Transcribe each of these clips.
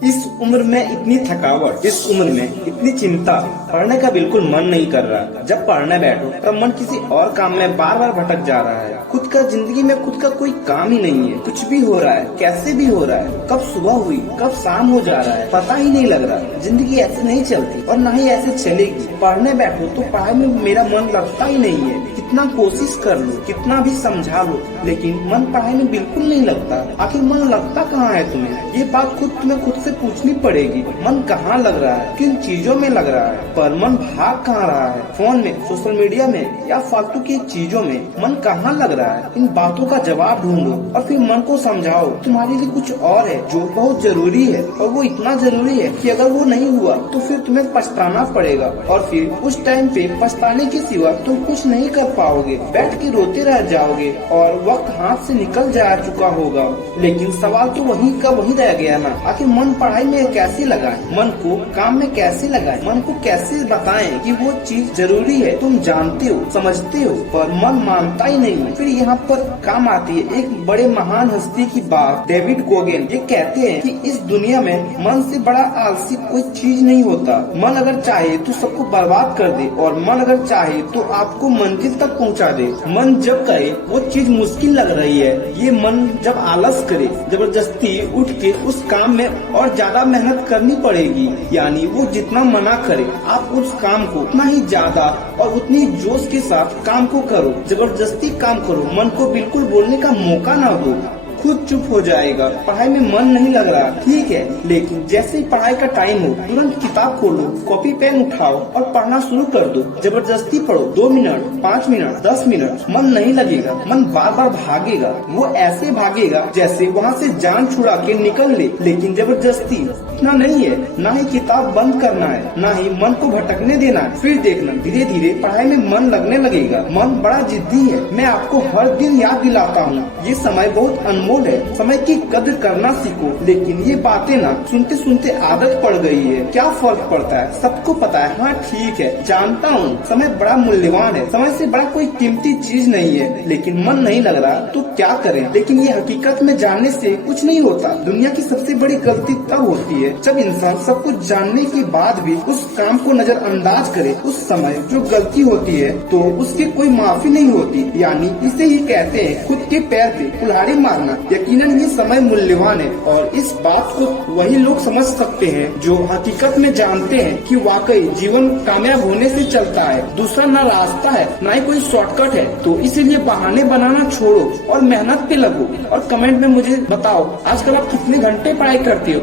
इस उम्र में इतनी थकावट, इस उम्र में इतनी चिंता, पढ़ने का बिल्कुल मन नहीं कर रहा। जब पढ़ने बैठो तब मन किसी और काम में बार बार भटक जा रहा है। खुद का जिंदगी में खुद का कोई काम ही नहीं है। कुछ भी हो रहा है, कैसे भी हो रहा है, कब सुबह हुई कब शाम हो जा रहा है, पता ही नहीं लग रहा। जिंदगी ऐसे नहीं चलती और न ही ऐसे चलेगी। पढ़ने बैठो तो पढ़ाई में मेरा मन लगता ही नहीं है। कितना कोशिश कर लो, कितना भी समझा लो, लेकिन मन पढ़ाई में बिल्कुल नहीं लगता। आखिर मन लगता कहाँ है तुम्हें? ये बात तुम्हें खुद से पूछनी पड़ेगी। मन कहाँ लग रहा है, किन चीजों में लग रहा है, पर मन भाग कहाँ रहा है? फोन में, सोशल मीडिया में या फालतू की चीजों में मन कहाँ लग रहा है? इन बातों का जवाब ढूंढो और फिर मन को समझाओ तुम्हारे लिए कुछ और है जो बहुत जरूरी है, और वो इतना जरूरी है कि अगर वो नहीं हुआ तो फिर तुम्हें पछताना पड़ेगा, और फिर उस टाइम पे पछताने के सिवा तुम कुछ नहीं कर पाओगे। बैठ के रोते रह जाओगे और वक्त हाथ से निकल जा चुका होगा। लेकिन सवाल तो वही का वही रह गया ना, आखिर मन पढ़ाई में कैसे लगाए, मन को काम में कैसे लगाए, मन को कैसे बताएं कि वो चीज जरूरी है। तुम जानते हो, समझते हो, पर मन मानता ही नहीं। फिर यहाँ पर काम आती है एक बड़े महान हस्ती की बात, डेविड गोगेन। ये कहते हैं कि इस दुनिया में मन से बड़ा आलसी कोई चीज नहीं होता। मन अगर चाहे तो सबको बर्बाद कर दे, और मन अगर चाहे तो आपको मंजिल तक पहुँचा दे। मन जब कहे वो चीज मुश्किल लग रही है, ये मन जब आलस करे, जबरदस्ती उठ के उस काम में और ज्यादा मेहनत करनी पड़ेगी। यानी वो जितना मना करे आप उस काम को उतना ही ज्यादा और उतनी जोश के साथ काम को करो। जबरदस्ती काम करो, मन को बिल्कुल बोलने का मौका ना दो। खुद चुप हो जाएगा। पढ़ाई में मन नहीं लग रहा, ठीक है, लेकिन जैसे ही पढ़ाई का टाइम हो तुरंत किताब खोलो, कॉपी पेन उठाओ और पढ़ना शुरू कर दो। जबरदस्ती पढ़ो, 2 मिनट, 5 मिनट, 10 मिनट, मन नहीं लगेगा। मन बार बार भागेगा, वो ऐसे भागेगा जैसे वहाँ से जान छुड़ा के निकल ले। लेकिन जबरदस्ती इतना नहीं है, ना ही किताब बंद करना है, ना ही मन को भटकने देना है। फिर देखना धीरे धीरे पढ़ाई में मन लगने लगेगा। मन बड़ा जिद्दी है, मैं आपको हर दिन याद दिलाता हूँ। ये समय बहुत अनमोल है, समय की कदर करना सीखो। लेकिन ये बातें ना सुनते सुनते आदत पड़ गई है। क्या फर्क पड़ता है, सबको पता है। हाँ ठीक है, जानता हूँ समय बड़ा मूल्यवान है, समय से बड़ा कोई कीमती चीज नहीं है, लेकिन मन नहीं लग रहा तो क्या करें? लेकिन ये हकीकत में जानने से कुछ नहीं होता। दुनिया की सबसे बड़ी गलती तब होती है जब इंसान सब कुछ जानने के बाद भी उस काम को नजरअंदाज करे। उस समय जो गलती होती है तो उसकी कोई माफी नहीं होती। यानी इसे ही कहते हैं खुद के पैर पे कुल्हाड़ी मारना। यकीनन ये समय मूल्यवान है, और इस बात को वही लोग समझ सकते हैं जो हकीकत में जानते हैं कि वाकई जीवन कामयाब होने से चलता है। दूसरा ना रास्ता है, ना ही कोई शॉर्टकट है। तो इसीलिए बहाने बनाना छोड़ो और मेहनत पे लगो। और कमेंट में मुझे बताओ आजकल आप कितने घंटे पढ़ाई करते हो।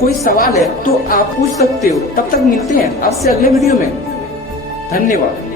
कोई सवाल है तो आप पूछ सकते हो। तब तक मिलते हैं आपसे अगले वीडियो में। धन्यवाद।